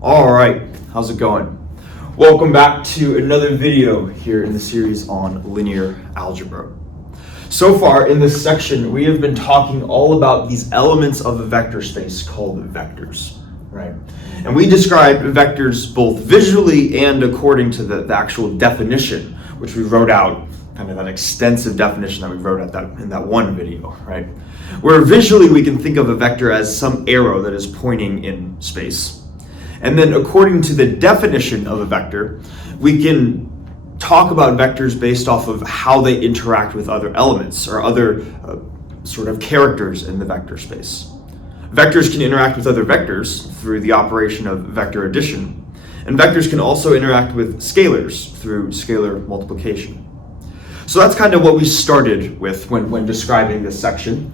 All right, how's it going? Welcome back to another video here in the series on linear algebra. So far in this section, we have been talking all about these elements of a vector space called vectors, right? And we described vectors both visually and according to the actual definition, which we wrote out, kind of that extensive definition that we wrote in that one video, right? Where visually we can think of a vector as some arrow that is pointing in space. And then according to the definition of a vector, we can talk about vectors based off of how they interact with other elements or other sort of characters in the vector space. Vectors can interact with other vectors through the operation of vector addition, and vectors can also interact with scalars through scalar multiplication. So that's kind of what we started with when describing this section.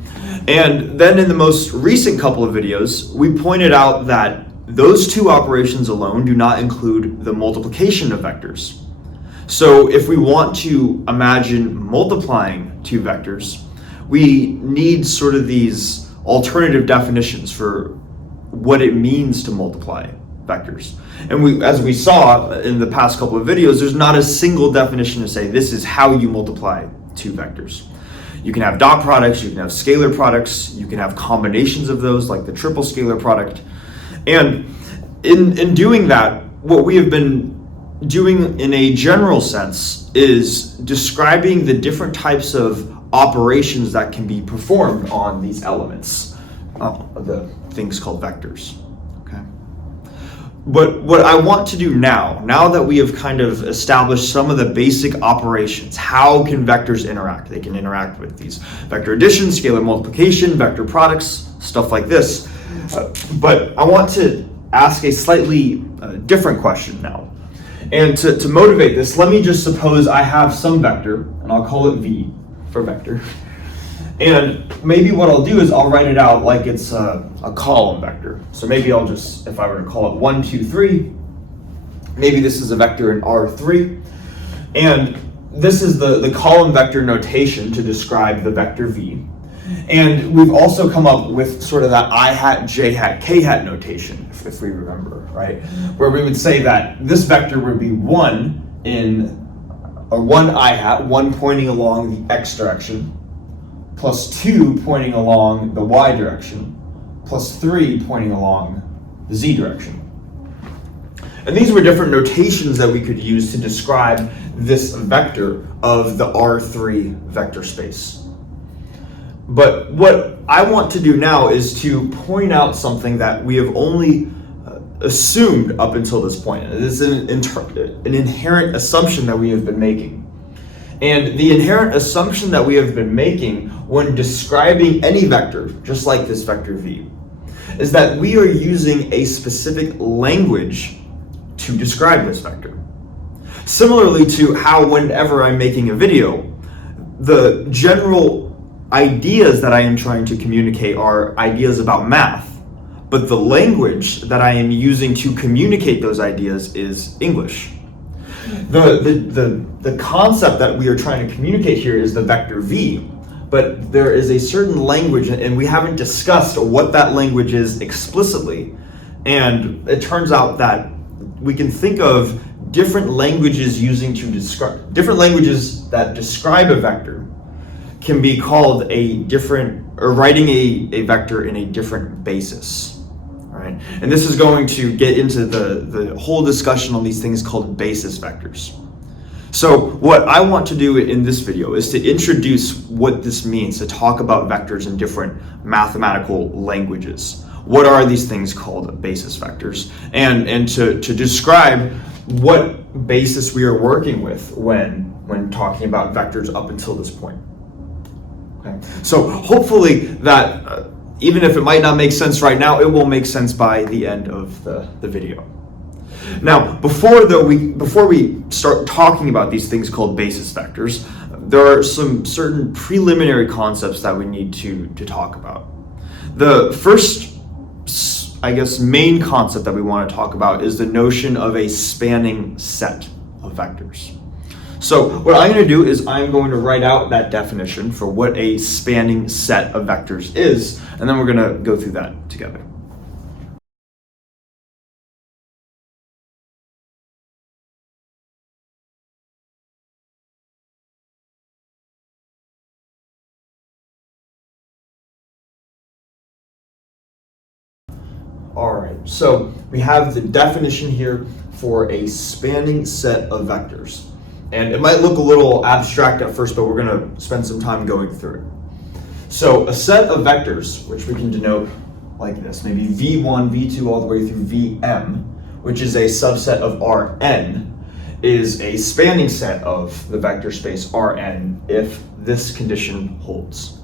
And then in the most recent couple of videos, we pointed out that those two operations alone do not include the multiplication of vectors. So if we want to imagine multiplying two vectors, we need sort of these alternative definitions for what it means to multiply vectors. And as we saw in the past couple of videos, there's not a single definition to say this is how you multiply two vectors. You can have dot products, you can have scalar products, you can have combinations of those like the triple scalar product. And in doing that, what we have been doing in a general sense is describing the different types of operations that can be performed on these elements, the things called vectors. Okay. But what I want to do now that we have kind of established some of the basic operations, how can vectors interact? They can interact with these vector addition, scalar multiplication, vector products, stuff like this. But I want to ask a slightly different question now. And to motivate this, let me just suppose I have some vector, and I'll call it V for vector. And maybe what I'll do is I'll write it out like it's a column vector. So maybe I'll just, if I were to call it 1, 2, 3, maybe this is a vector in R3. And this is the column vector notation to describe the vector V. And we've also come up with sort of that I hat, j hat, k hat notation, if we remember, right? Where we would say that this vector would be 1 I hat, 1 pointing along the x direction, plus 2 pointing along the y direction, plus 3 pointing along the z direction. And these were different notations that we could use to describe this vector of the R3 vector space. But what I want to do now is to point out something that we have only assumed up until this point. It is an inherent assumption that we have been making. And the inherent assumption that we have been making when describing any vector, just like this vector V, is that we are using a specific language to describe this vector. Similarly to how whenever I'm making a video, the general ideas that I am trying to communicate are ideas about math, but the language that I am using to communicate those ideas is English. The concept that we are trying to communicate here is the vector V, but there is a certain language, and we haven't discussed what that language is explicitly. And it turns out that we can think of different languages different languages that describe a vector can be called writing a vector in a different basis, right? And this is going to get into the whole discussion on these things called basis vectors. So what I want to do in this video is to introduce what this means, to talk about vectors in different mathematical languages. What are these things called basis vectors? And to describe what basis we are working with when talking about vectors up until this point. Okay. So hopefully that even if it might not make sense right now, it will make sense by the end of the video. Now, before we start talking about these things called basis vectors, there are some certain preliminary concepts that we need to talk about. The first, I guess, main concept that we want to talk about is the notion of a spanning set of vectors. So what I'm going to do is I'm going to write out that definition for what a spanning set of vectors is, and then we're going to go through that together. All right, so we have the definition here for a spanning set of vectors. And it might look a little abstract at first, but we're going to spend some time going through it. So a set of vectors, which we can denote like this, maybe v1, v2, all the way through vm, which is a subset of Rn, is a spanning set of the vector space Rn if this condition holds.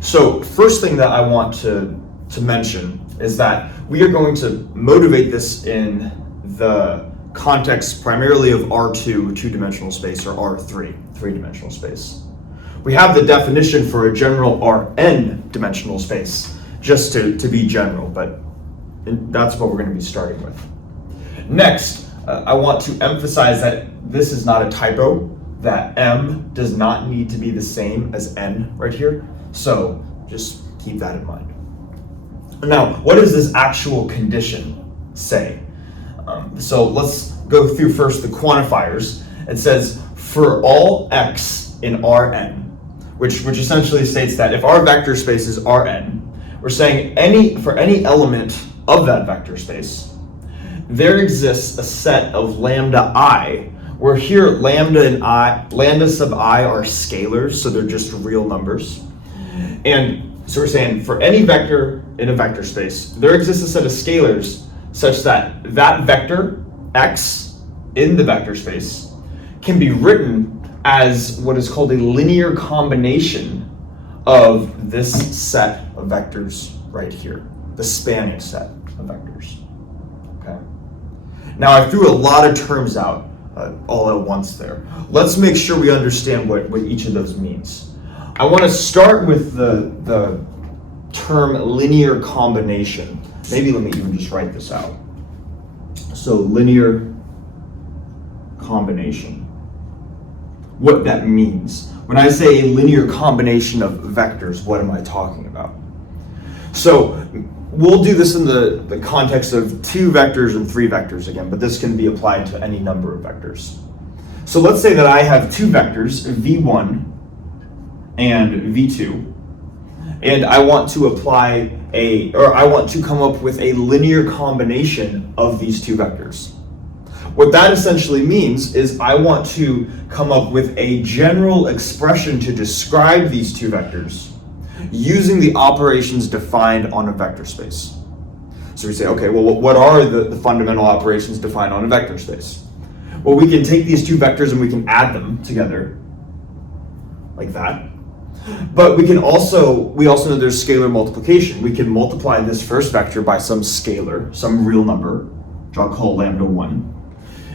So first thing that I want to mention is that we are going to motivate this in the context primarily of R2, two-dimensional space, or R3, three-dimensional space. We have the definition for a general Rn dimensional space, just to be general, but that's what we're going to be starting with. Next, I want to emphasize that this is not a typo, that m does not need to be the same as n right here, so just keep that in mind. Now, what does this actual condition say? So let's go through first the quantifiers. It says for all x in Rn, which essentially states that if our vector space is Rn, we're saying for any element of that vector space, there exists a set of lambda I, where here lambda sub I are scalars, so they're just real numbers. And so we're saying for any vector in a vector space, there exists a set of scalars such that that vector x in the vector space can be written as what is called a linear combination of this set of vectors right here, the spanning set of vectors. Okay. Now I threw a lot of terms out all at once there. Let's make sure we understand what each of those means. I want to start with the term linear combination. Maybe let me even just write this out. So linear combination. What that means. When I say a linear combination of vectors, what am I talking about? So we'll do this in the context of two vectors and three vectors again, but this can be applied to any number of vectors. So let's say that I have two vectors, v1 and v2, and I want to I want to come up with a linear combination of these two vectors. What that essentially means is I want to come up with a general expression to describe these two vectors using the operations defined on a vector space. So we say, okay, well, what are the fundamental operations defined on a vector space? Well, we can take these two vectors and we can add them together like that. But we also know there's scalar multiplication. We can multiply this first vector by some scalar, some real number, which I'll call lambda 1.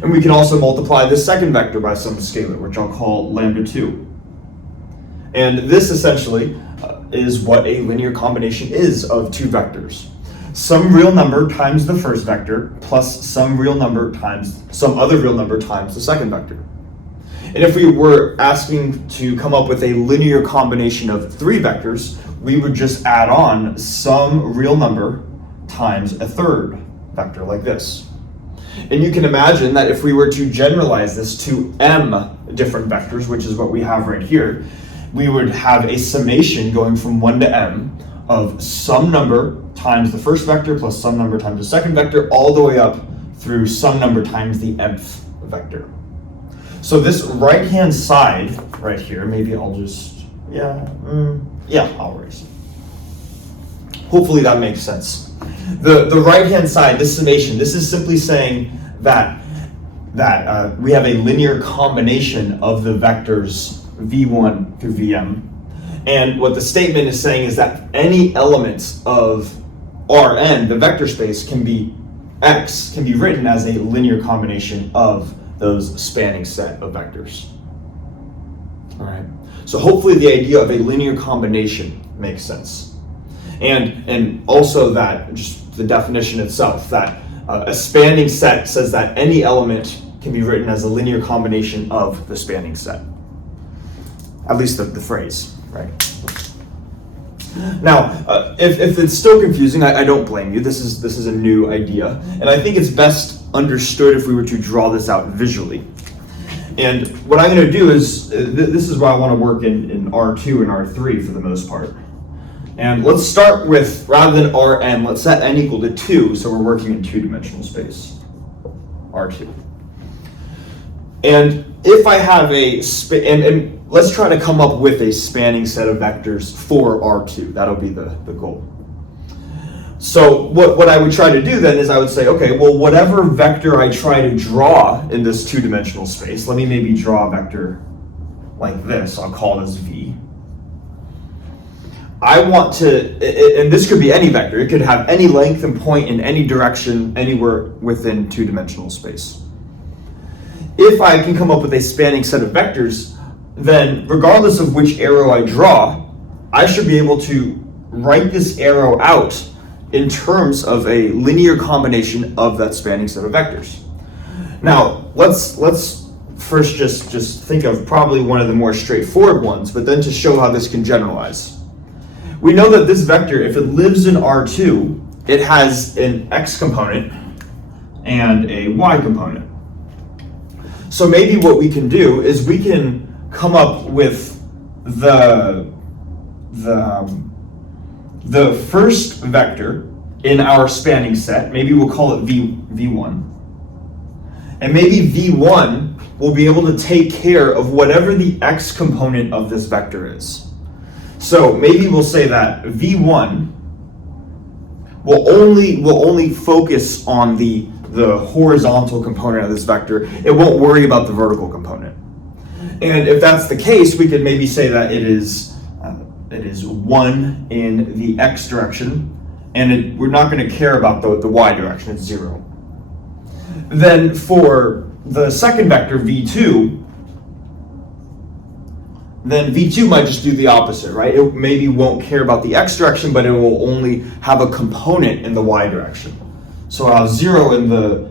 And we can also multiply this second vector by some scalar, which I'll call lambda 2. And this essentially is what a linear combination is of two vectors. Some real number times the first vector plus some real number times some other real number times the second vector. And if we were asking to come up with a linear combination of three vectors, we would just add on some real number times a third vector like this. And you can imagine that if we were to generalize this to m different vectors, which is what we have right here, we would have a summation going from 1 to m of some number times the first vector plus some number times the second vector, all the way up through some number times the nth vector. So this right-hand side right here, maybe I'll just, I'll erase. Hopefully that makes sense. The right-hand side, this summation, this is simply saying that we have a linear combination of the vectors v1 through vm. And what the statement is saying is that any element of Rn, the vector space, can be written as a linear combination of those spanning set of vectors. All right. So hopefully the idea of a linear combination makes sense. And also that just the definition itself, that a spanning set says that any element can be written as a linear combination of the spanning set. At least the phrase, right? Now, if it's still confusing, I don't blame you. This is a new idea, and I think it's best understood if we were to draw this out visually. And what I'm going to do is, this is why I want to work in R2 and R3 for the most part. And let's start with, rather than Rn, let's set n equal to 2, so we're working in two-dimensional space, R2. And if I have and let's try to come up with a spanning set of vectors for R2. That'll be the goal. So what I would try to do then is I would say, okay, well, whatever vector I try to draw in this two-dimensional space, let me maybe draw a vector like this. I'll call this V. I want to, and this could be any vector. It could have any length and point in any direction, anywhere within two-dimensional space. If I can come up with a spanning set of vectors, then regardless of which arrow I draw, I should be able to write this arrow out in terms of a linear combination of that spanning set of vectors. Now, let's first just think of probably one of the more straightforward ones, but then to show how this can generalize. We know that this vector, if it lives in R2, it has an x component and a y component. So maybe what we can do is we can come up with the first vector in our spanning set. Maybe we'll call it V1. And maybe V1 will be able to take care of whatever the x component of this vector is. So maybe we'll say that V1 will only focus on the horizontal component of this vector. It won't worry about the vertical component. And if that's the case, we could maybe say that it is 1 in the x direction, and we're not going to care about the y direction, it's 0. Then for the second vector, V2, then V2 might just do the opposite, right? It maybe won't care about the x direction, but it will only have a component in the y direction. So I'll have 0 in the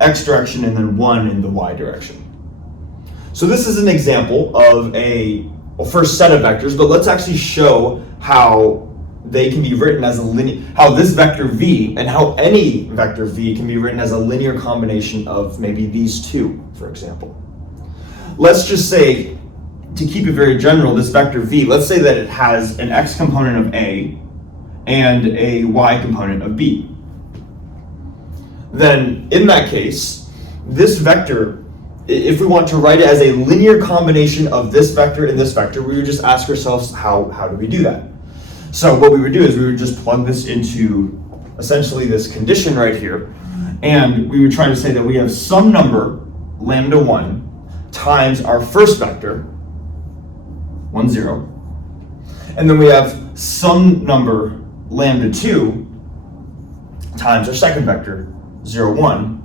x direction and then 1 in the y direction. So this is an example of a first set of vectors, but let's actually show how they can be written as a linear, how this vector v and how any vector v can be written as a linear combination of maybe these two, for example. Let's just say, to keep it very general, this vector v, let's say that it has an x component of a and a y component of b. Then in that case, this vector, if we want to write it as a linear combination of this vector and this vector, we would just ask ourselves, how do we do that? So what we would do is we would just plug this into essentially this condition right here, and we would try to say that we have some number, lambda 1, times our first vector, 1, 0, and then we have some number, lambda 2, times our second vector, 0, 1.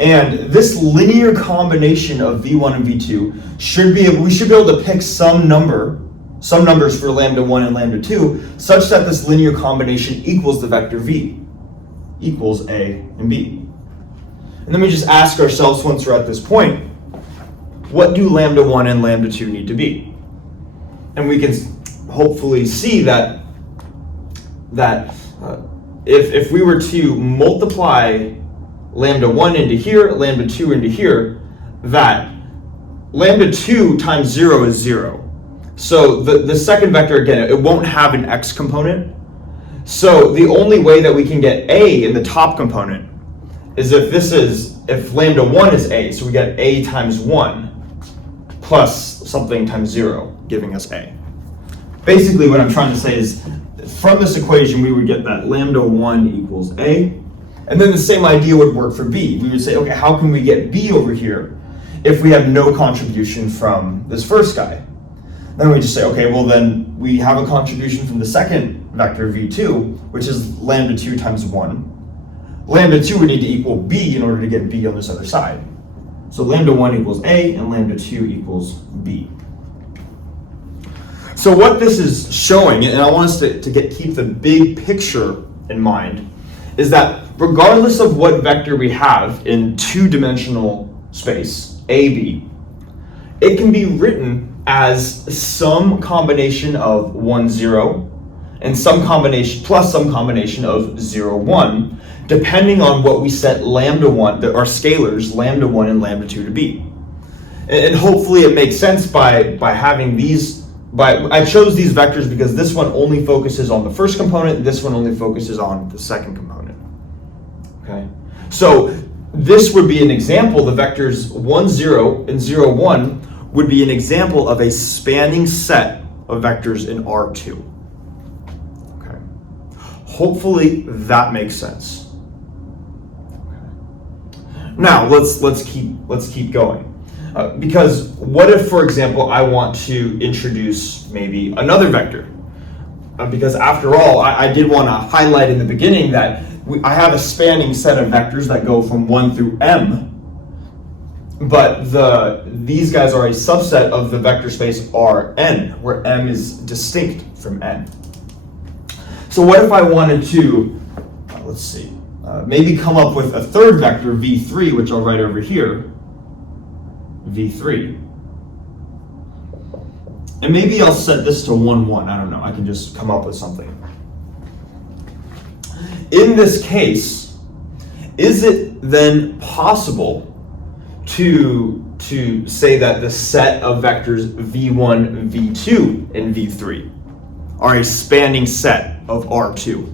And this linear combination of v1 and v2 we should be able to pick some numbers for lambda 1 and lambda 2 such that this linear combination equals the vector v, equals a and b. And then we just ask ourselves, once we're at this point, what do lambda 1 and lambda 2 need to be? And we can hopefully see that if we were to multiply lambda 1 into here, lambda 2 into here, that lambda 2 times 0 is 0. So the second vector, again, it won't have an x component. So the only way that we can get a in the top component is if lambda 1 is a, so we get a times 1 plus something times 0, giving us a. Basically what I'm trying to say is, from this equation we would get that lambda 1 equals a, and then the same idea would work for b. We would say, okay, how can we get b over here if we have no contribution from this first guy? Then we just say, okay, well then we have a contribution from the second vector v2, which is lambda 2 times 1. Lambda 2 would need to equal b in order to get b on this other side. So lambda 1 equals a and lambda 2 equals b. So what this is showing, and I want us to keep the big picture in mind, is that regardless of what vector we have in two-dimensional space, a, b, it can be written as some combination of 1, 0 and some combination of 0, 1, depending on what we set lambda 1, our scalars, lambda 1 and lambda 2 to be. And hopefully it makes sense by having these But I chose these vectors because this one only focuses on the first component, this one only focuses on the second component. Okay, so this would be an example, the vectors 1, 0 and 0, 1 would be an example of a spanning set of vectors in R2. Okay, hopefully that makes sense. Okay. Now let's keep going. Because what if, for example, I want to introduce maybe another vector? Because after all, I did want to highlight in the beginning that I have a spanning set of vectors that go from 1 through m, but these guys are a subset of the vector space Rn, where m is distinct from n. So what if I wanted to, let's see, maybe come up with a third vector, v3, which I'll write over here, v3. And maybe I'll set this to 1, 1. I don't know. I can just come up with something. In this case, is it then possible to say that the set of vectors v1, v2, and v3 are a spanning set of R2?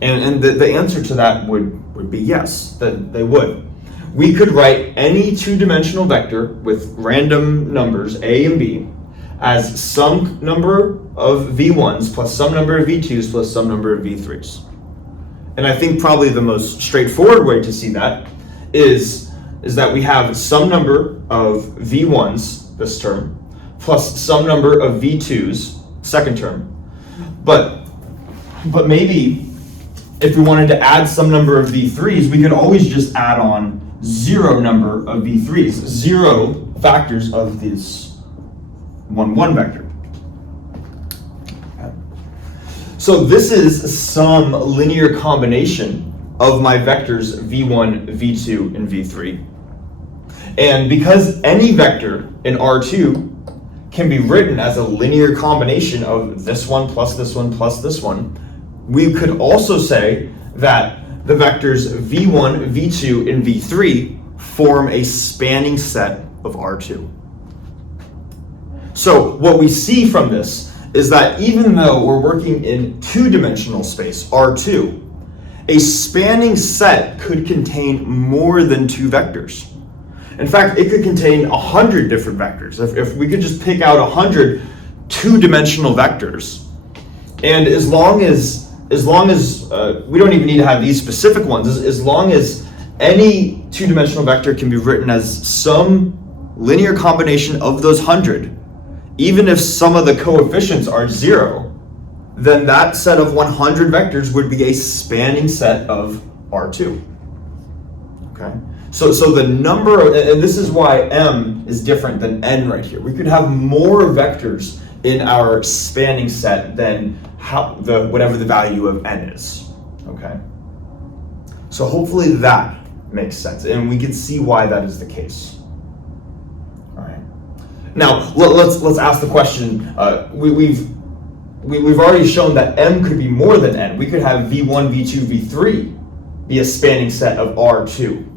And the answer to that would be yes, that they would. We could write any two-dimensional vector with random numbers a and b as some number of v1s plus some number of v2s plus some number of v3s. And I think probably the most straightforward way to see that is that we have some number of v1s this term plus some number of v2s second term. But maybe if we wanted to add some number of v3s, we could always just add on 0 number of v3s, 0 factors of this 1, 1 vector. Okay. So this is some linear combination of my vectors v1, v2, and v3. And because any vector in R2 can be written as a linear combination of this one plus this one plus this one, we could also say that the vectors v1, v2, and v3 form a spanning set of R2. So what we see from this is that even though we're working in two-dimensional space, R2, a spanning set could contain more than 2 vectors. In fact, it could contain 100 different vectors. If we could just pick out 100 two-dimensional vectors, and as long as we don't even need to have these specific ones, as long as any two-dimensional vector can be written as some linear combination of those 100, even if some of the coefficients are 0, then that set of 100 vectors would be a spanning set of R2. Okay? So the number, and this is why m is different than n right here. We could have more vectors in our spanning set than whatever the value of n is. Okay? So hopefully that makes sense, and we can see why that is the case. All right. Now let's ask the question. We've already shown that m could be more than n. We could have v1, v2, v3 be a spanning set of R2.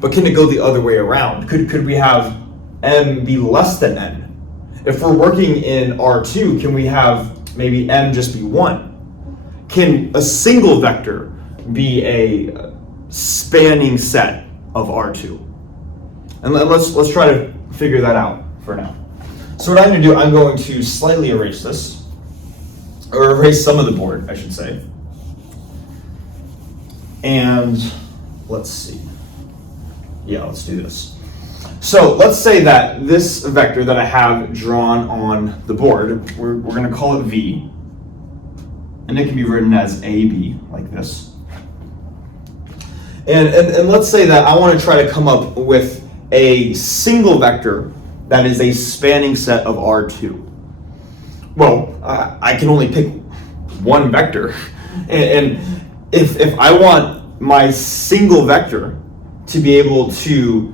But can it go the other way around? Could we have m be less than n? If we're working in R2, can we have maybe m just be 1? Can a single vector be a spanning set of R2? And let's try to figure that out for now. So what I'm going to do, I'm going to slightly erase this, or erase some of the board, I should say. And let's see. Yeah, let's do this. So let's say that this vector that I have drawn on the board, we're going to call it v, and it can be written as ab, like this. And let's say that I want to try to come up with a single vector that is a spanning set of R2. Well, I can only pick one vector, and if I want my single vector to be able to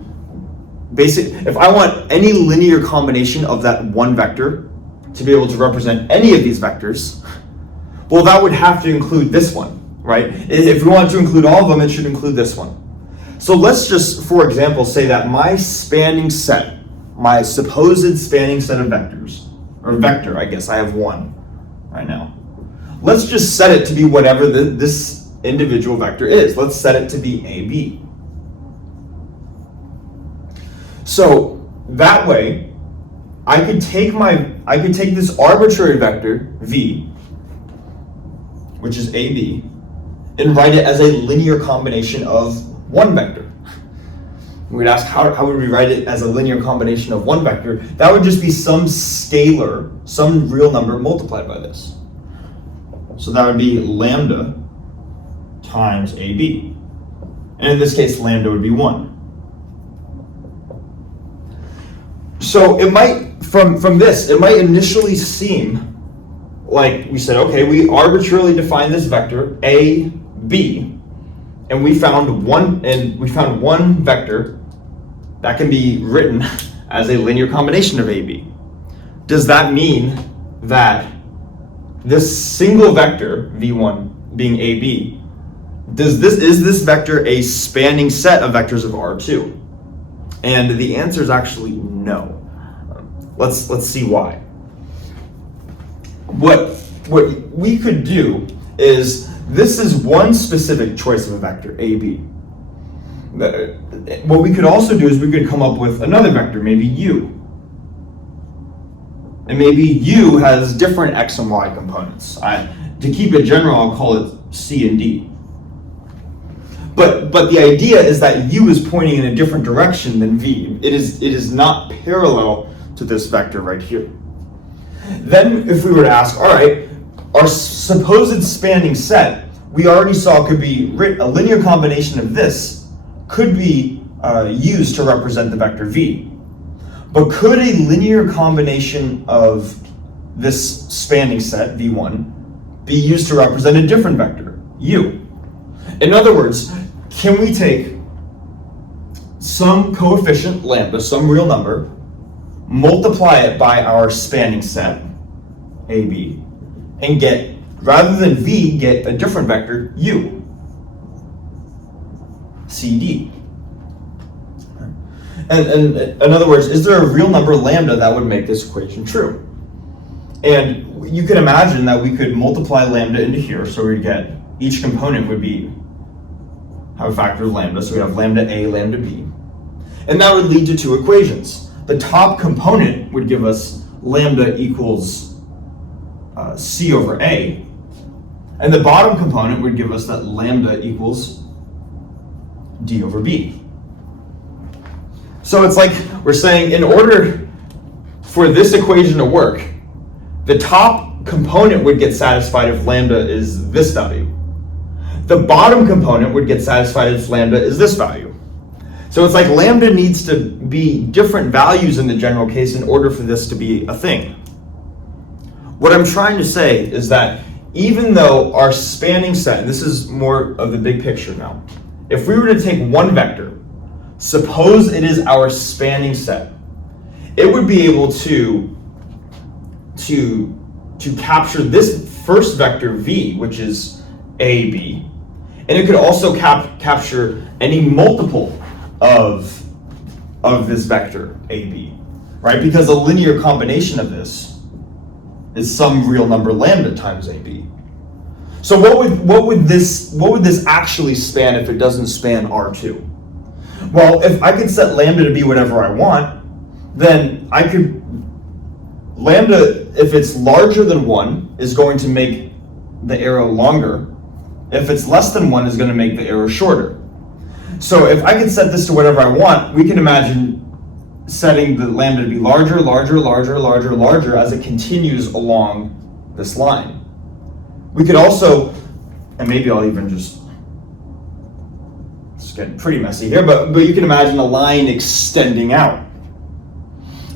if I want any linear combination of that one vector to be able to represent any of these vectors, well, that would have to include this one, right? If we want to include all of them, it should include this one. So let's just, for example, say that my spanning set, my supposed spanning set of vectors, or vector, I guess. I have 1 right now. Let's just set it to be whatever this individual vector is. Let's set it to be AB. So that way, I could take this arbitrary vector v, which is AB, and write it as a linear combination of one vector. We'd ask, how would we write it as a linear combination of one vector? That would just be some scalar, some real number multiplied by this. So that would be lambda times AB. And in this case, lambda would be 1. So it might, from this, it might initially seem like we said, okay, we arbitrarily defined this vector A, B, and we found one vector that can be written as a linear combination of AB. Does that mean that this single vector, V1 being AB, is this vector a spanning set of vectors of R2? And the answer is actually no. Let's see why. What we could do is, this is one specific choice of a vector, AB. What we could also do is we could come up with another vector, maybe U. And maybe U has different x and y components. To keep it general, I'll call it C and D. But the idea is that U is pointing in a different direction than V. It is not parallel to this vector right here. Then if we were to ask, all right, our supposed spanning set, we already saw could be a linear combination of this, could be used to represent the vector V. But could a linear combination of this spanning set, V1, be used to represent a different vector, U? In other words, can we take some coefficient, lambda, some real number, multiply it by our spanning set, AB, and get, rather than V, get a different vector, U, CD. And in other words, is there a real number lambda that would make this equation true? And you can imagine that we could multiply lambda into here, so we'd get, each component would have a factor of lambda, so we have lambda A, lambda B. And that would lead to two equations. The top component would give us lambda equals C over A, and the bottom component would give us that lambda equals D over B. So it's like we're saying, in order for this equation to work, the top component would get satisfied if lambda is this value. The bottom component would get satisfied if lambda is this value. So it's like lambda needs to be different values in the general case in order for this to be a thing. What I'm trying to say is that even though our spanning set, and this is more of the big picture now, if we were to take one vector, suppose it is our spanning set, it would be able to capture this first vector V, which is AB, and it could also capture any multiple of this vector AB, right? Because a linear combination of this is some real number lambda times AB. So what would this actually span if it doesn't span R2? Well, if I could set lambda to be whatever I want, then I could, lambda, if it's larger than 1, is going to make the arrow longer. If it's less than 1, is going to make the arrow shorter. So if I could set this to whatever I want, we can imagine setting the lambda to be larger, larger, larger, larger, larger as it continues along this line. We could also, and maybe I'll even it's getting pretty messy here, but you can imagine a line extending out.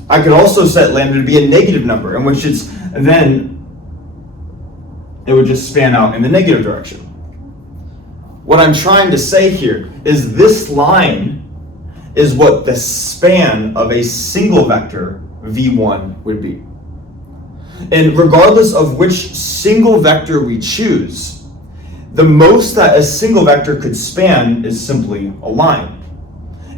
I could also set lambda to be a negative number, in which then it would just span out in the negative direction. What I'm trying to say here is this line is what the span of a single vector V1 would be. And regardless of which single vector we choose, the most that a single vector could span is simply a line.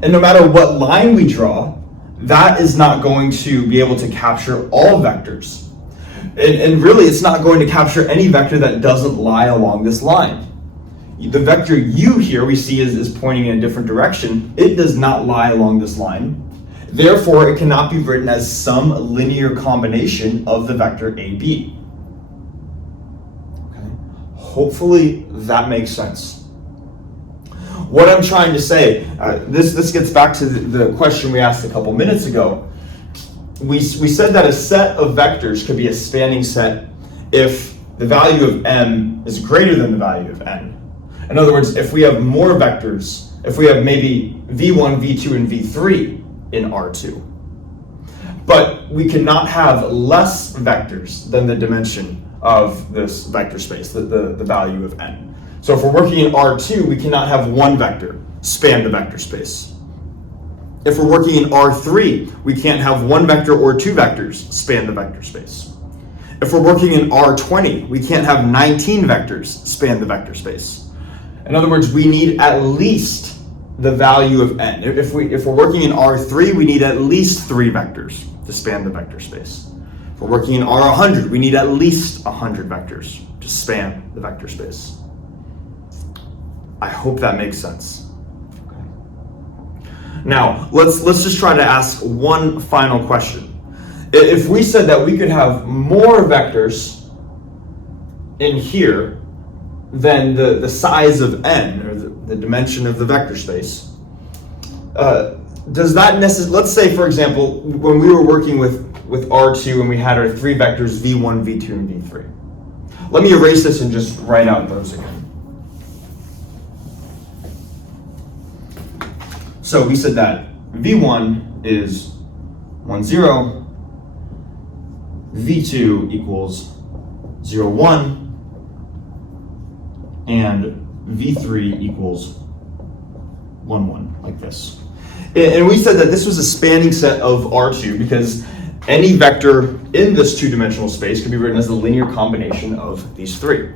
And no matter what line we draw, that is not going to be able to capture all vectors. And really, it's not going to capture any vector that doesn't lie along this line. The vector u here we see is pointing in a different direction. It does not lie along this line. Therefore, it cannot be written as some linear combination of the vector AB. Okay. Hopefully that makes sense. What I'm trying to say, this gets back to the question we asked a couple minutes ago. We said that a set of vectors could be a spanning set if the value of m is greater than the value of n. In other words, if we have more vectors, if we have maybe v1, v2, and v3 in R2. But we cannot have less vectors than the dimension of this vector space, the value of n. So if we're working in R2, we cannot have one vector span the vector space. If we're working in R3, we can't have one vector or two vectors span the vector space. If we're working in R20, we can't have 19 vectors span the vector space. In other words, we need at least the value of n. If we're working in R3, we need at least 3 vectors to span the vector space. If we're working in R100, we need at least 100 vectors to span the vector space. I hope that makes sense. Okay. Now, let's just try to ask one final question. If we said that we could have more vectors in here than the size of n, or the dimension of the vector space, does that necessarily, let's say for example, when we were working with R2 and we had our 3 vectors v1, v2, and v3. Let me erase this and just write out those again. So we said that v1 is 1, 0, v2 equals 0, 1, and v3 equals 1, 1, like this. And we said that this was a spanning set of R2 because any vector in this two-dimensional space can be written as a linear combination of these 3.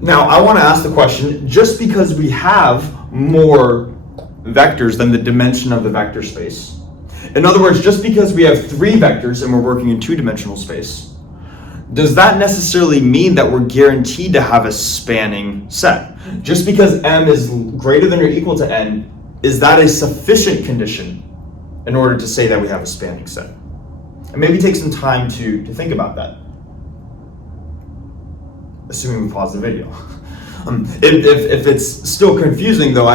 Now, I want to ask the question, just because we have more vectors than the dimension of the vector space, in other words, just because we have 3 vectors and we're working in two-dimensional space, does that necessarily mean that we're guaranteed to have a spanning set? Just because m is greater than or equal to n, is that a sufficient condition in order to say that we have a spanning set? And maybe take some time to think about that. Assuming we pause the video. If it's still confusing though,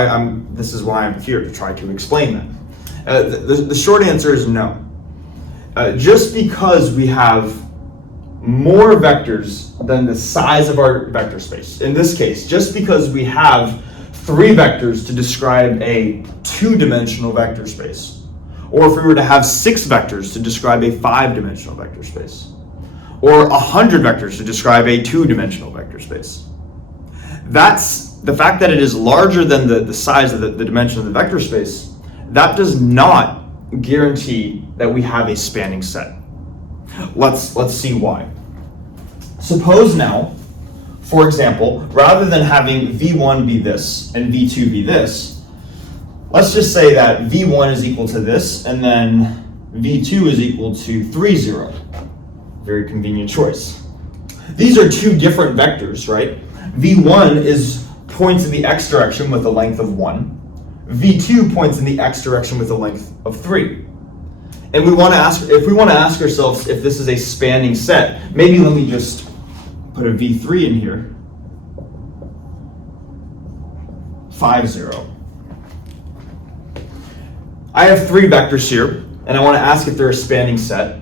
this is why I'm here, to try to explain that. The short answer is no. Just because we have more vectors than the size of our vector space, in this case, just because we have 3 vectors to describe a 2-dimensional vector space, or if we were to have 6 vectors to describe a 5-dimensional vector space, or 100 vectors to describe a 2-dimensional vector space, that's the fact that it is larger than the size of the dimension of the vector space, that does not guarantee that we have a spanning set. Let's see why. Suppose now, for example, rather than having v1 be this and v2 be this, let's just say that v1 is equal to this and then v2 is equal to 3, 0. Very convenient choice. These are 2 different vectors, right? v1 points in the x direction with a length of 1. v2 points in the x direction with a length of 3. And if we want to ask ourselves if this is a spanning set, maybe let me just put a v3 in here. 5, 0. I have 3 vectors here, and I want to ask if they're a spanning set.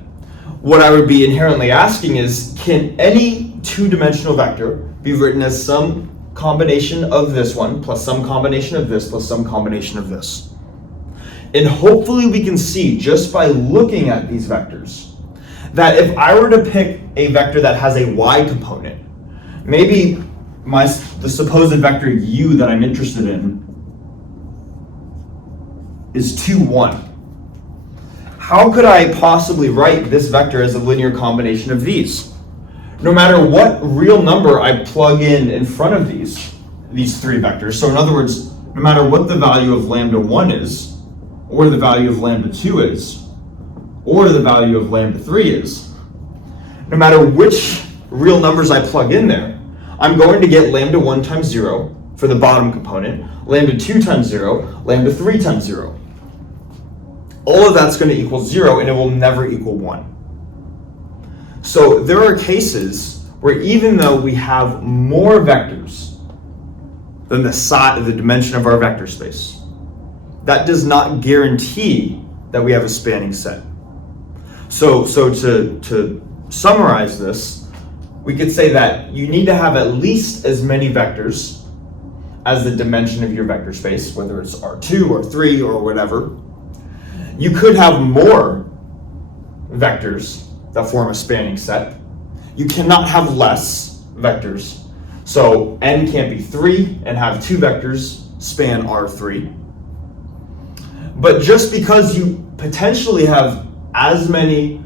What I would be inherently asking is, can any 2-dimensional vector be written as some combination of this one, plus some combination of this, plus some combination of this? And hopefully we can see, just by looking at these vectors, that if I were to pick a vector that has a y component, maybe the supposed vector u that I'm interested in is 2, 1. How could I possibly write this vector as a linear combination of these? No matter what real number I plug in front of these 3 vectors, so in other words, no matter what the value of lambda 1 is, or the value of lambda 2 is, or the value of lambda 3 is, no matter which real numbers I plug in there, I'm going to get lambda 1 times 0 for the bottom component, lambda 2 times 0, lambda 3 times 0. All of that's going to equal 0, and it will never equal 1. So there are cases where even though we have more vectors than the dimension of our vector space, that does not guarantee that we have a spanning set. So to summarize this, we could say that you need to have at least as many vectors as the dimension of your vector space, whether it's R2 or 3 or whatever. You could have more vectors that form a spanning set. You cannot have less vectors. So n can't be 3 and have 2 vectors span R3. But just because you potentially have as many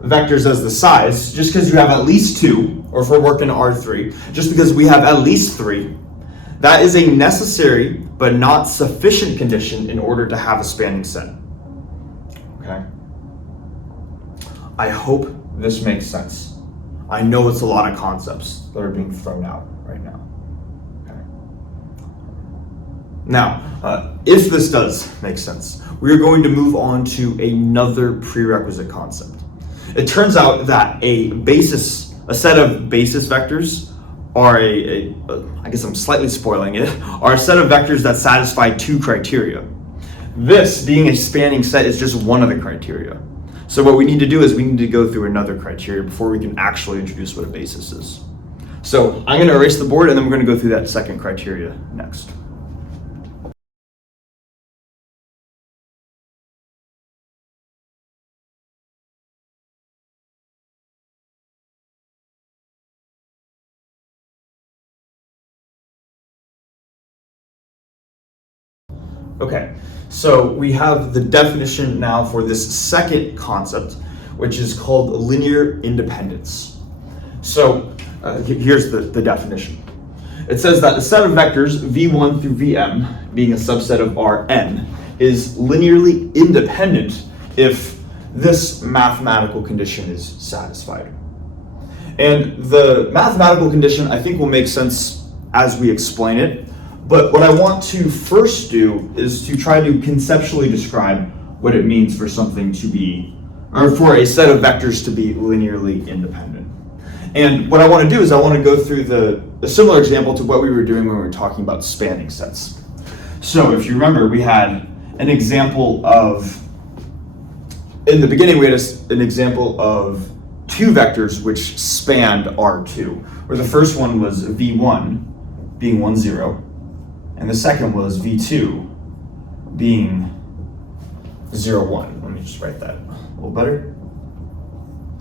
vectors as the size, just because you have at least 2, or if we're working R3, just because we have at least 3, that is a necessary but not sufficient condition in order to have a spanning set. Okay? I hope this makes sense. I know it's a lot of concepts that are being thrown out right now. Okay. Now, if this does make sense, we are going to move on to another prerequisite concept. It turns out that a set of basis vectors are I guess I'm slightly spoiling it, are a set of vectors that satisfy 2 criteria. This, being a spanning set, is just one of the criteria. So what we need to do is we need to go through another criteria before we can actually introduce what a basis is. So I'm going to erase the board, and then we're going to go through that second criteria next. Okay, so we have the definition now for this second concept, which is called linear independence. So here's the definition. It says that a set of vectors v1 through vm, being a subset of Rn, is linearly independent if this mathematical condition is satisfied. And the mathematical condition, I think, will make sense as we explain it. But what I want to first do is to try to conceptually describe what it means for something to be, or for a set of vectors to be linearly independent. And what I want to do is I want to go through a similar example to what we were doing when we were talking about spanning sets. So if you remember, we had an example of, in the beginning we had an example of 2 vectors which spanned R2, where the first one was v1 being 1, 0, and the second was v2 being 0, 1. Let me just write that a little better.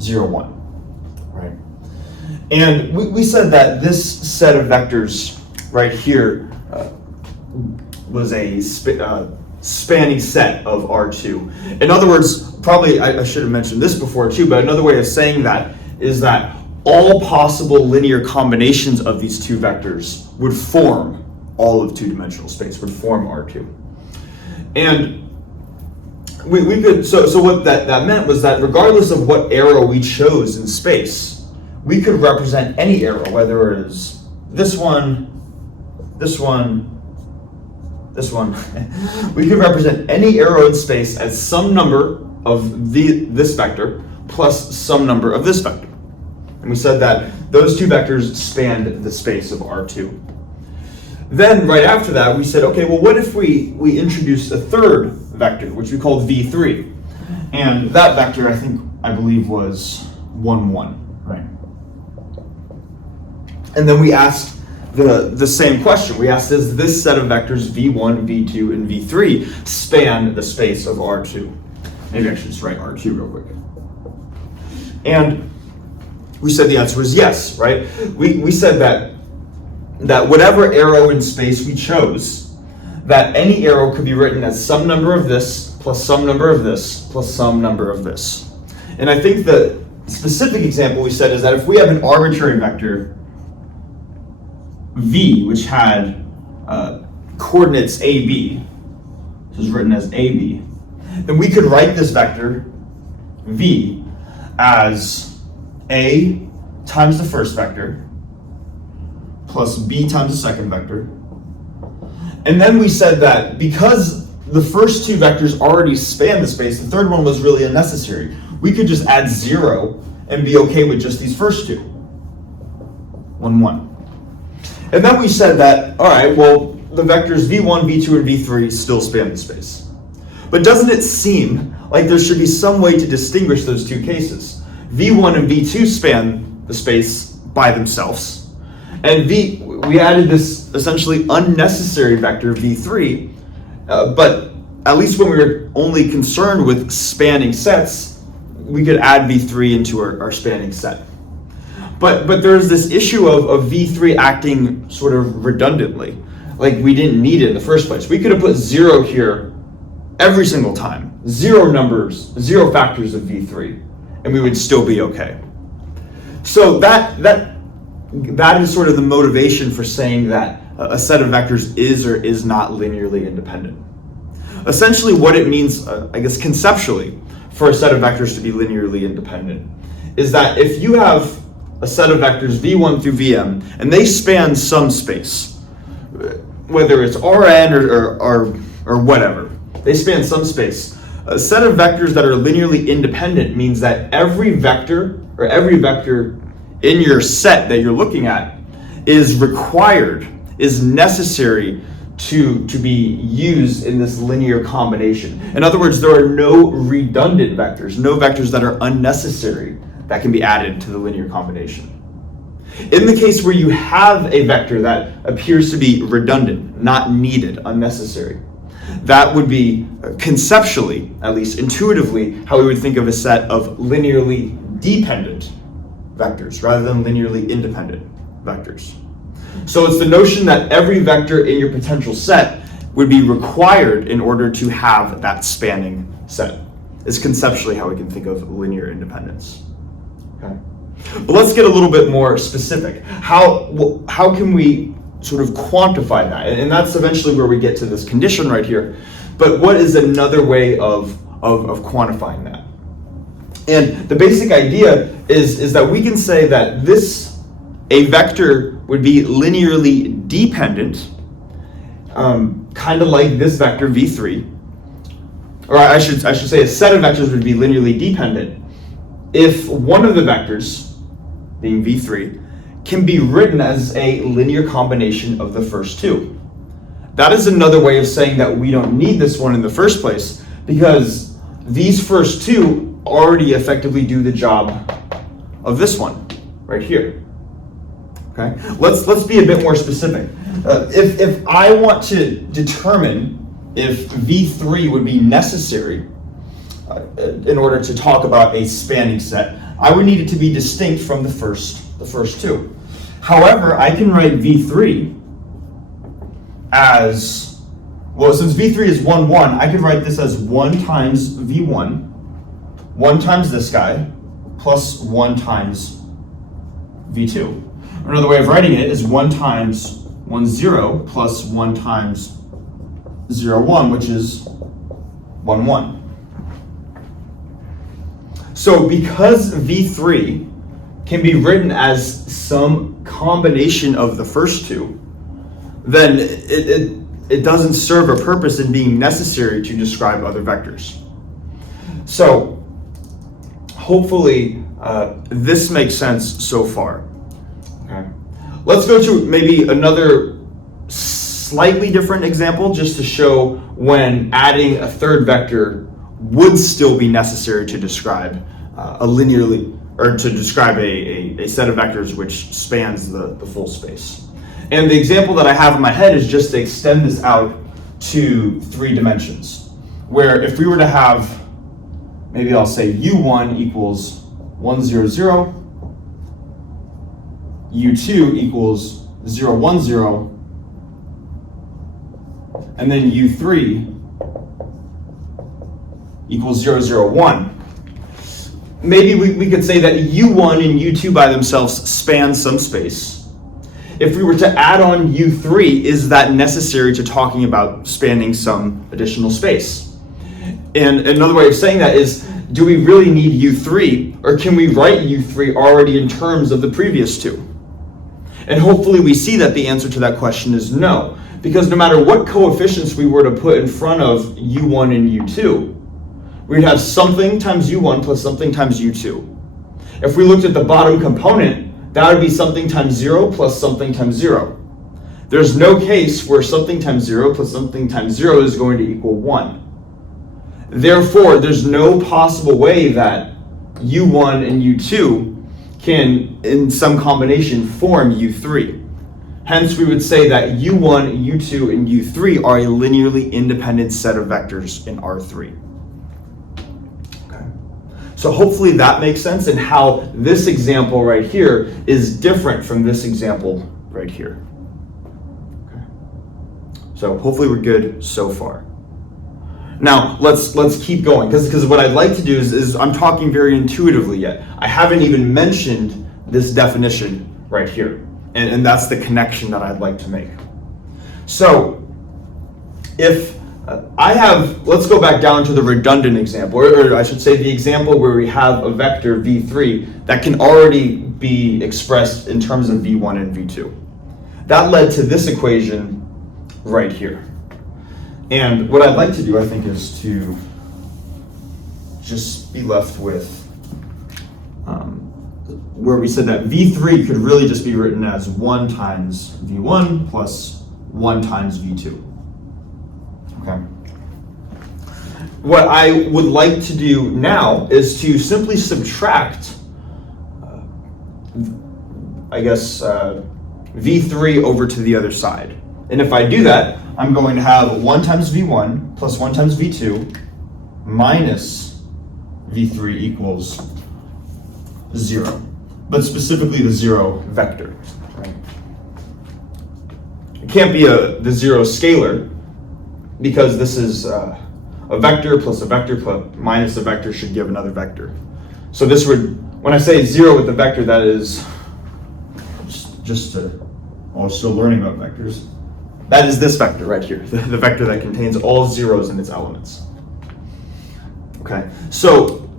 0, 1, right? And we said that this set of vectors right here was a spanning set of R2. In other words, probably I should have mentioned this before too, but another way of saying that is that all possible linear combinations of these 2 vectors would form all of 2-dimensional space, would form R2. And we could, so what that meant was that regardless of what arrow we chose in space, we could represent any arrow, whether it is this one, this one, this one. We could represent any arrow in space as some number of this vector plus some number of this vector. And we said that those 2 vectors spanned the space of R2. Then right after that, we said, okay, well, what if we introduced a third vector, which we called v3? And that vector, I believe, was 1, 1, right? And then we asked the same question. We asked, does this set of vectors v1, v2, and v3 span the space of R2? Maybe I should just write R2 real quick. And we said the answer was yes, right? We said that whatever arrow in space we chose, that any arrow could be written as some number of this, plus some number of this, plus some number of this. And I think the specific example we said is that if we have an arbitrary vector, v, which had coordinates ab, this is written as ab, then we could write this vector v as A times the first vector plus B times the second vector. And then we said that because the first two vectors already span the space, the third one was really unnecessary. We could just add 0 and be okay with just these first two. 1, 1. And then we said that, all right, well, the vectors v1, v2, and v3 still span the space. But doesn't it seem like there should be some way to distinguish those two cases? v1 and v2 span the space by themselves, and we added this essentially unnecessary vector v3, but at least when we were only concerned with spanning sets, we could add v3 into our spanning set. But there's this issue of v3 acting sort of redundantly, like we didn't need it in the first place. We could have put 0 here every single time, 0 factors of v3, and we would still be okay. So that is sort of the motivation for saying that a set of vectors is or is not linearly independent. Essentially what it means, I guess conceptually, for a set of vectors to be linearly independent is that if you have a set of vectors v1 through vm and they span some space, whether it's Rn or whatever, they span some space. A set of vectors that are linearly independent means that every vector in your set that you're looking at is required, is necessary to be used in this linear combination. In other words, there are no redundant vectors, no vectors that are unnecessary that can be added to the linear combination. In the case where you have a vector that appears to be redundant, not needed, unnecessary, that would be conceptually, at least intuitively, how we would think of a set of linearly dependent vectors rather than linearly independent vectors. So it's the notion that every vector in your potential set would be required in order to have that spanning set. Is conceptually how we can think of linear independence. Okay. But let's get a little bit more specific. How can we sort of quantify that? And that's eventually where we get to this condition right here. But what is another way of quantifying that? And the basic idea is that we can say that a vector would be linearly dependent, kind of like this vector v3, or I should say a set of vectors would be linearly dependent if one of the vectors, being v3, can be written as a linear combination of the first two. That is another way of saying that we don't need this one in the first place, because these first two already effectively do the job of this one right here. Okay, let's be a bit more specific. If I want to determine if v3 would be necessary in order to talk about a spanning set, I would need it to be distinct from the first two. However, I can write v3 as, well, since v3 is 1, 1, I can write this as 1 times v1, 1 times this guy, plus 1 times v2. Another way of writing it is 1 times 1, 0, plus 1 times 0, 1, which is 1, 1. So because v3 can be written as some combination of the first two, then it doesn't serve a purpose in being necessary to describe other vectors. So hopefully this makes sense so far. Okay. Let's go to maybe another slightly different example just to show when adding a third vector would still be necessary to describe to describe a set of vectors which spans the full space. And the example that I have in my head is just to extend this out to 3 dimensions, where if we were to have, maybe I'll say u1 equals 1, 0, 0, u2 equals 0, 1, 0, and then u3 equals 0, 0, 1. Maybe we could say that u1 and u2 by themselves span some space. If we were to add on u3, is that necessary to talking about spanning some additional space? And another way of saying that is, do we really need U3, or can we write U3 already in terms of the previous two? And hopefully we see that the answer to that question is no, because no matter what coefficients we were to put in front of U1 and U2, we'd have something times U1 plus something times U2. If we looked at the bottom component, that would be something times 0 plus something times 0. There's no case where something times 0 plus something times 0 is going to equal 1. Therefore, there's no possible way that U1 and U2 can, in some combination, form U3. Hence, we would say that U1, U2, and U3 are a linearly independent set of vectors in R3. Okay. So hopefully that makes sense, and how this example right here is different from this example right here. Okay. So hopefully we're good so far. Now, let's keep going, because what I'd like to do is I'm talking very intuitively yet. I haven't even mentioned this definition right here, and that's the connection that I'd like to make. So, if I have, let's go back down to the redundant example, or I should say the example where we have a vector v3 that can already be expressed in terms of v1 and v2. That led to this equation right here. And what I'd like to do, I think, is to just be left with where we said that v3 could really just be written as 1 times v1 plus 1 times v2. Okay. What I would like to do now is to simply subtract, v3 over to the other side. And if I do that, I'm going to have 1 times v1 plus 1 times v2 minus v3 equals 0. But specifically the 0 vector. Right? It can't be the 0 scalar, because this is a vector plus a vector plus minus a vector should give another vector. So this would, when I say 0 with the vector, that is still learning about vectors. That is this vector right here, the vector that contains all zeros in its elements. Okay, so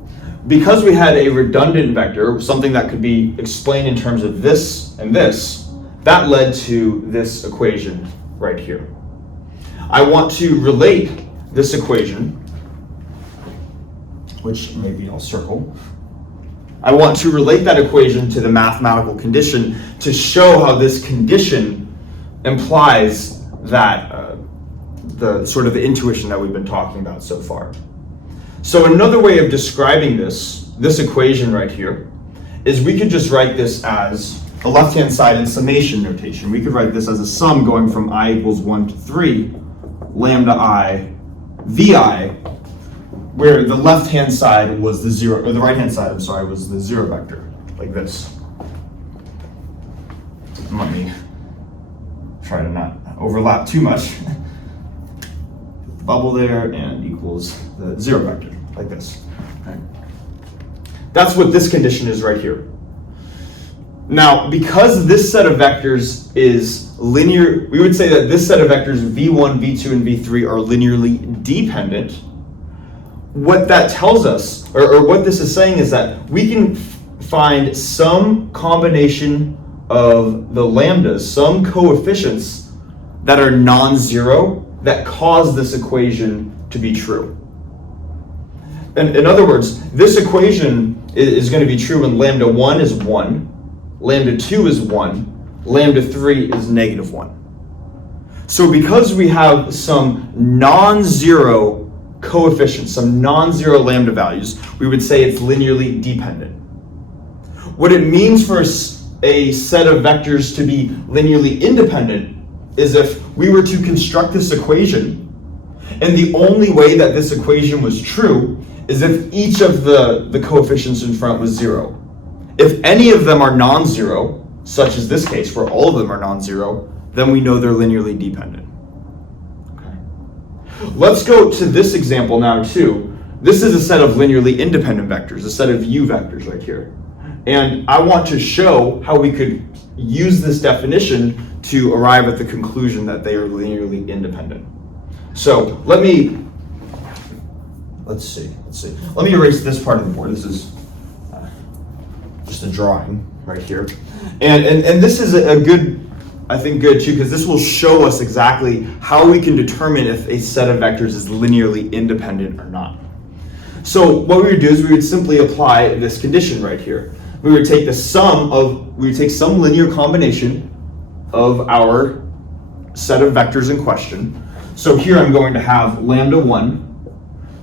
because we had a redundant vector, something that could be explained in terms of this and this, that led to this equation right here. I want to relate this equation, which maybe I'll circle. I want to relate that equation to the mathematical condition to show how this condition implies that the sort of the intuition that we've been talking about so far. So another way of describing this equation right here is we could just write this as the left-hand side in summation notation. We could write this as a sum going from I equals 1 to 3, lambda I, vi, where the left-hand side was the 0, or the right-hand side, I'm sorry, was the 0 vector, like this. Let me try to not overlap too much. Bubble there and equals the 0 vector, like this. Right? That's what this condition is right here. Now, because this set of vectors is linear, we would say that this set of vectors, v1, v2, and v3, are linearly dependent. What that tells us, or what this is saying, is that we can find some combination of the lambdas, some coefficients that are non-zero, that cause this equation to be true. And in other words, this equation is going to be true when lambda 1 is 1, lambda 2 is 1, lambda 3 is negative 1. So because we have some non-zero coefficients, some non-zero lambda values, we would say it's linearly dependent. What it means for a set of vectors to be linearly independent is if we were to construct this equation, and the only way that this equation was true is if each of the coefficients in front was 0. If any of them are non-zero, such as this case where all of them are non-zero, then we know they're linearly dependent. Okay. Let's go to this example now too. This is a set of linearly independent vectors, a set of U vectors right here. And I want to show how we could use this definition to arrive at the conclusion that they are linearly independent. So let me let's see. Let me erase this part of the board. This is just a drawing right here. And this is a good, I think good too, because this will show us exactly how we can determine if a set of vectors is linearly independent or not. So what we would do is we would simply apply this condition right here. We would take some linear combination of our set of vectors in question. So here I'm going to have lambda 1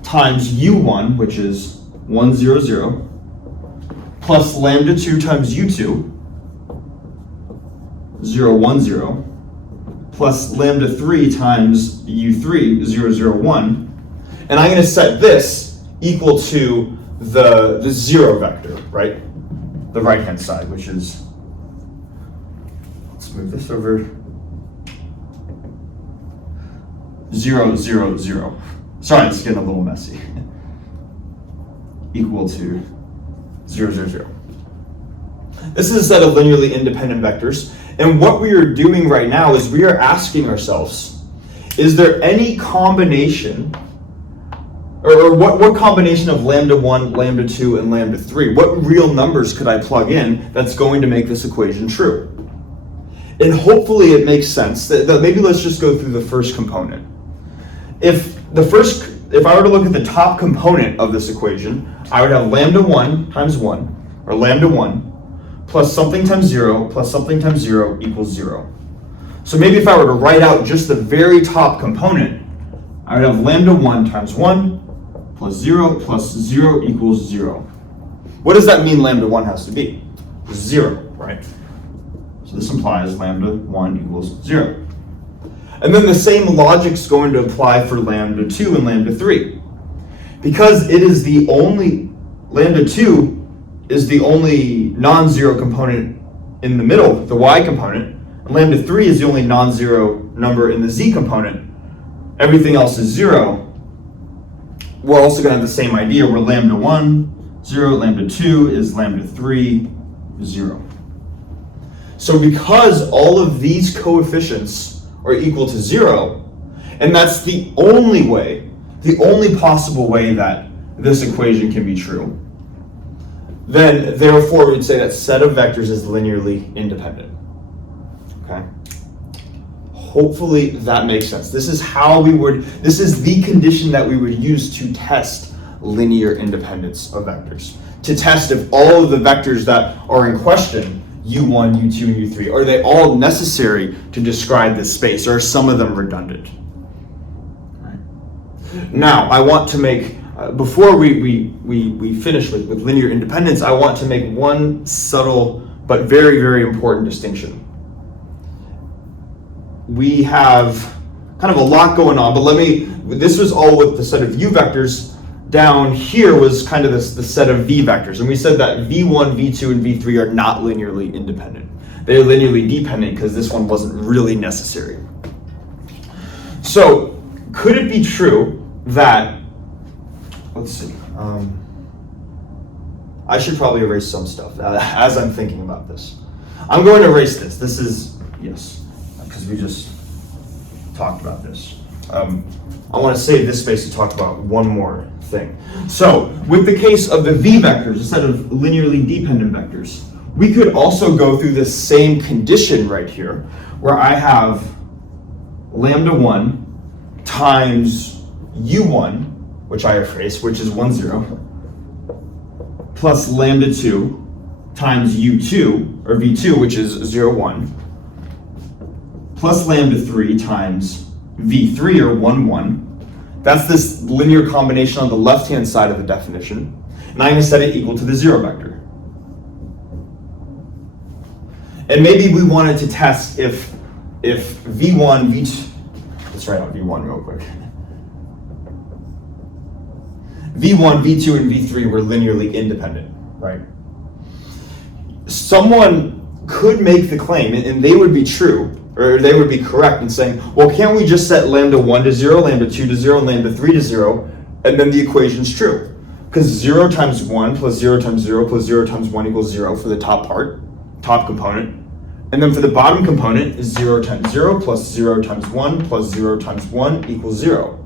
times u1, which is 1, 0, 0, plus lambda 2 times u2, 0, 1, 0, plus lambda 3 times u3, 0, 0, 1. And I'm going to set this equal to the 0 vector, right? The right-hand side, which is, let's move this over, 0, 0, 0. Sorry, it's getting a little messy. Equal to 0, 0, 0. This is a set of linearly independent vectors, and what we are doing right now is we are asking ourselves, is there any combination, or what combination of lambda 1, lambda 2, and lambda 3, what real numbers could I plug in that's going to make this equation true? And hopefully it makes sense. Maybe let's just go through the first component. If I were to look at the top component of this equation, I would have lambda 1 times 1, or lambda 1, plus something times 0, plus something times 0 equals 0. So maybe if I were to write out just the very top component, I would have lambda 1 times 1, plus 0 equals 0. What does that mean lambda 1 has to be? 0, right? So this implies lambda 1 equals 0. And then the same logic is going to apply for lambda 2 and lambda 3. Because it is the only, lambda 2 is the only non-zero component in the middle, the y component, and lambda 3 is the only non-zero number in the z component. Everything else is 0. We're also going to have the same idea where lambda 1, 0, lambda 2 is lambda 3, 0. So because all of these coefficients are equal to 0, and that's the only way, the only possible way that this equation can be true, then therefore we'd say that set of vectors is linearly independent. Okay? Hopefully that makes sense. This is the condition that we would use to test linear independence of vectors. To test if all of the vectors that are in question, u1, u2, and u3, are they all necessary to describe this space, or are some of them redundant? Right. Now, I want to make, before we finish with linear independence, I want to make one subtle but very, very important distinction. We have kind of a lot going on, but this was all with the set of u vectors. Down here was kind of the set of v vectors, and we said that v1, v2, and v3 are not linearly independent. They're linearly dependent because this one wasn't really necessary. So, could it be true that, let's see, I should probably erase some stuff as I'm thinking about this. I'm going to erase this. This is, yes, because we just talked about this. I want to save this space to talk about one more thing. So, with the case of the v vectors, a set of linearly dependent vectors, we could also go through this same condition right here, where I have lambda 1 times u1, which I erased, which is 1, 0, plus lambda 2 times u2, or v2, which is 0, 1, plus lambda 3 times v3, or 1, 1. That's this linear combination on the left-hand side of the definition. And I'm going to set it equal to the 0 vector. And maybe we wanted to test if v1, v2, let's write out v1 real quick. v1, v2, and v3 were linearly independent, right? Someone could make the claim, and they would be true, or they would be correct in saying, well, can't we just set lambda 1 to 0, lambda 2 to 0, and lambda 3 to 0, and then the equation's true? Because 0 times 1 plus 0 times 0 plus 0 times 1 equals 0 for the top component. And then for the bottom component is 0 times 0 plus 0 times 1 plus 0 times 1 equals 0.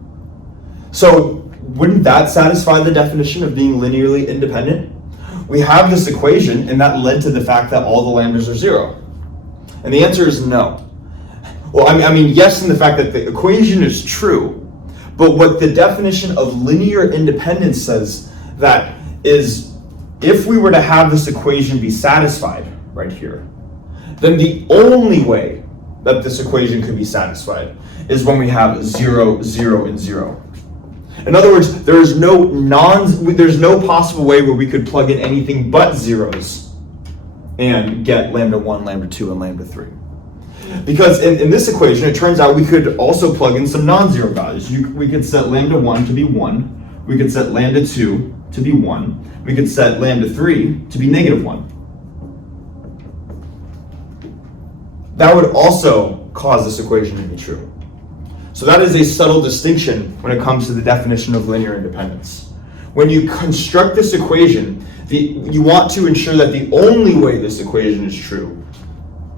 So wouldn't that satisfy the definition of being linearly independent? We have this equation, and that led to the fact that all the lambdas are 0. And the answer is no. Well, I mean, yes, in the fact that the equation is true, but what the definition of linear independence says that is, if we were to have this equation be satisfied right here, then the only way that this equation could be satisfied is when we have 0, 0, and 0. In other words, there's no possible way where we could plug in anything but zeros and get lambda 1, lambda 2, and lambda 3. Because in this equation, it turns out we could also plug in some non-zero values. We could set lambda 1 to be 1. We could set lambda 2 to be 1. We could set lambda 3 to be negative 1. That would also cause this equation to be true. So that is a subtle distinction when it comes to the definition of linear independence. When you construct this equation, you want to ensure that the only way this equation is true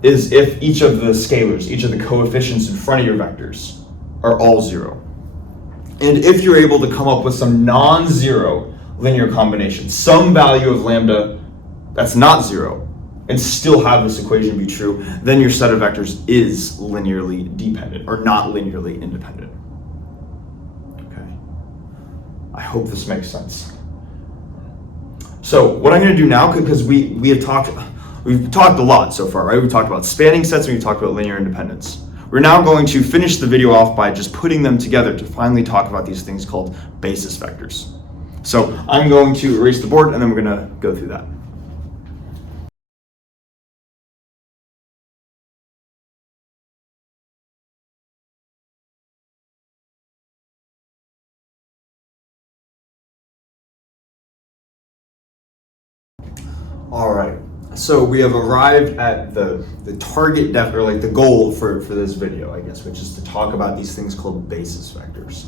is if each of the scalars, each of the coefficients in front of your vectors are all 0. And if you're able to come up with some non-zero linear combination, some value of lambda that's not 0, and still have this equation be true, then your set of vectors is linearly dependent, or not linearly independent. Okay. I hope this makes sense. So what I'm going to do now, because we've talked a lot so far, right? We've talked about spanning sets and we've talked about linear independence. We're now going to finish the video off by just putting them together to finally talk about these things called basis vectors. So I'm going to erase the board and then we're going to go through that. All right, so we have arrived at the target or like the goal for this video, I guess, which is to talk about these things called basis vectors.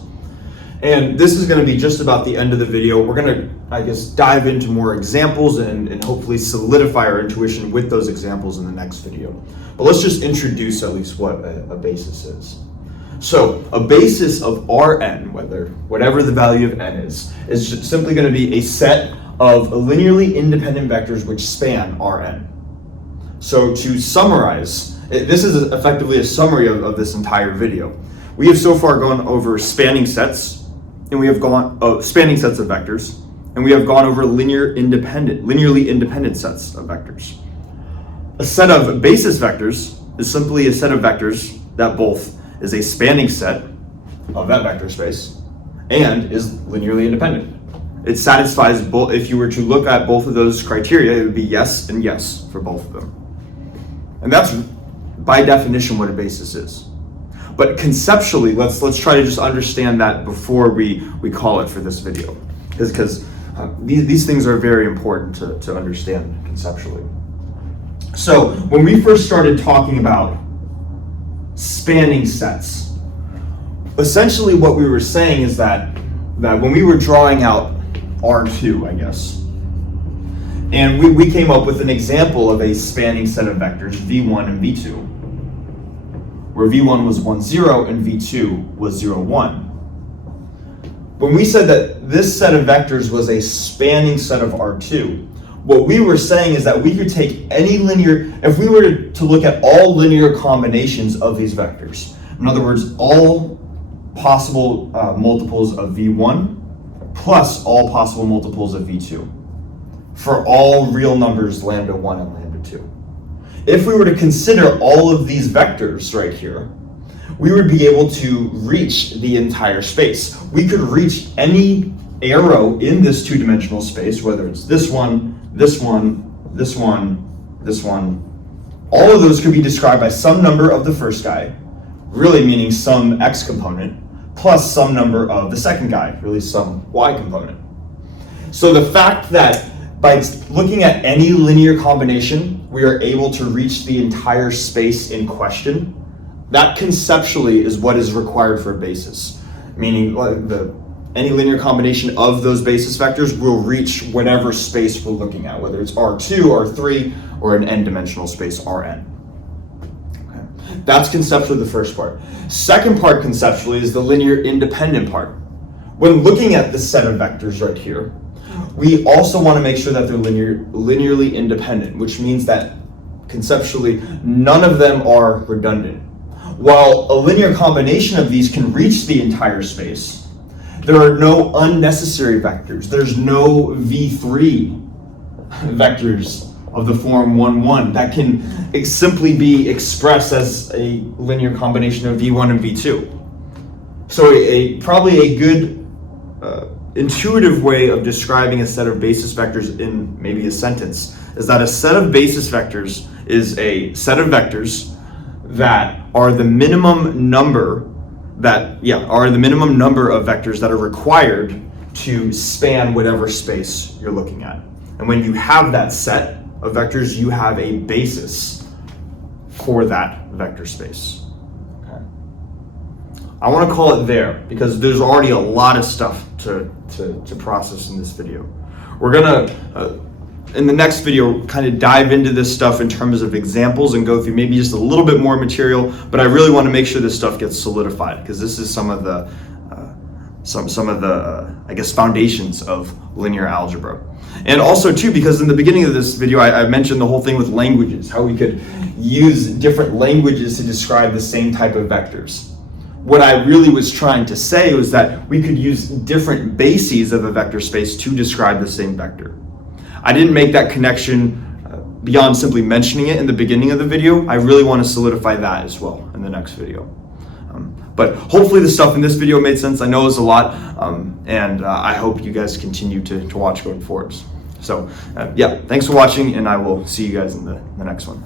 And this is going to be just about the end of the video. We're going to, I guess, dive into more examples and hopefully solidify our intuition with those examples in the next video. But let's just introduce at least what a basis is. So a basis of Rn, whatever the value of n is just simply going to be a set of linearly independent vectors which span Rn. So to summarize, this is effectively a summary of this entire video. We have so far gone over spanning sets, and we have gone spanning sets of vectors, and we have gone over linearly independent sets of vectors. A set of basis vectors is simply a set of vectors that both is a spanning set of that vector space and is linearly independent. It satisfies both. If you were to look at both of those criteria, it would be yes and yes for both of them. And that's by definition what a basis is. But conceptually, let's try to just understand that before we call it for this video, because these things are very important to understand conceptually. So when we first started talking about spanning sets, essentially what we were saying is that when we were drawing out R2, I guess, and we came up with an example of a spanning set of vectors, V1 and V2, where V1 was 1, 0 and V2 was 0, 1. When we said that this set of vectors was a spanning set of R2, what we were saying is that we could take any linear, if we were to look at all linear combinations of these vectors, in other words, all possible multiples of V1 plus all possible multiples of V2 for all real numbers lambda 1 and lambda 2. If we were to consider all of these vectors right here, we would be able to reach the entire space. We could reach any arrow in this two-dimensional space, whether it's this one, this one, this one, this one. All of those could be described by some number of the first guy, really meaning some x component, plus some number of the second guy, really some y component. So the fact that by looking at any linear combination, we are able to reach the entire space in question, that conceptually is what is required for a basis. Meaning any linear combination of those basis vectors will reach whatever space we're looking at, whether it's R2, R3, or an n-dimensional space, Rn. Okay. That's conceptually the first part. Second part conceptually is the linear independent part. when looking at this set of vectors right here, we also want to make sure that they're linearly independent, which means that conceptually none of them are redundant. While a linear combination of these can reach the entire space, there are no unnecessary vectors. There's no V3 vectors of the form 1, 1 that can simply be expressed as a linear combination of V1 and V2. So probably a good intuitive way of describing a set of basis vectors in maybe a sentence is that a set of basis vectors is a set of vectors that are the minimum number of vectors that are required to span whatever space you're looking at. And when you have that set of vectors, you have a basis for that vector space. Okay. I want to call it there because there's already a lot of stuff to process in this video. We're gonna in the next video kind of dive into this stuff in terms of examples and go through maybe just a little bit more material, but I really want to make sure this stuff gets solidified because this is some of the I guess foundations of linear algebra. And also too, because in the beginning of this video I mentioned the whole thing with languages, how we could use different languages to describe the same type of vectors. What I really was trying to say was that we could use different bases of a vector space to describe the same vector. I didn't make that connection beyond simply mentioning it in the beginning of the video. I really want to solidify that as well in the next video. But hopefully the stuff in this video made sense. I know it was a lot, and I hope you guys continue to watch going forwards. So yeah, thanks for watching, and I will see you guys in the next one.